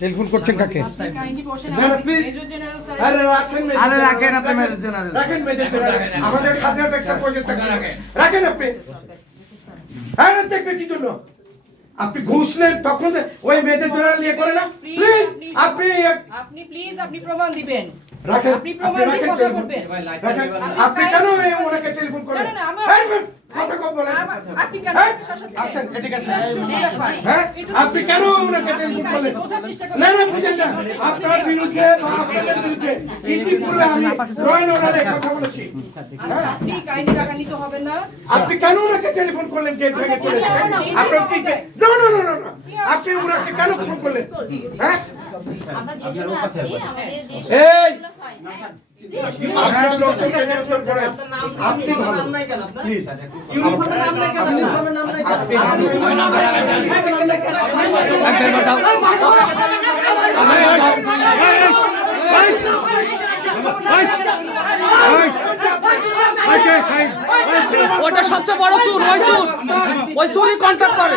telephone করছেন কাকে রাখেন আপনি আপনি হ্যাঁ, তখন ওই মেয়েদের জন্য নিয়ে করে না প্লিজ আপনি আপনি প্লিজ আপনি প্রমাণ দিবেন রাখেন আপনি প্রমাণ দিয়ে কথা বলবেন আপনি কেন ওনাকে টেলিফোন করেন না না আপনি কেন ওনাকে টেনশন করলেন না না টেলিফোন করলেন গেট ভেঙে চলে আপনার কি না না না না আপনি ওনাকে কেন ফোন করলেন হ্যাঁ ওটা সবচেয়ে বড় সুর ওই সুর ওই সুরই কন্ট্যাক্ট করে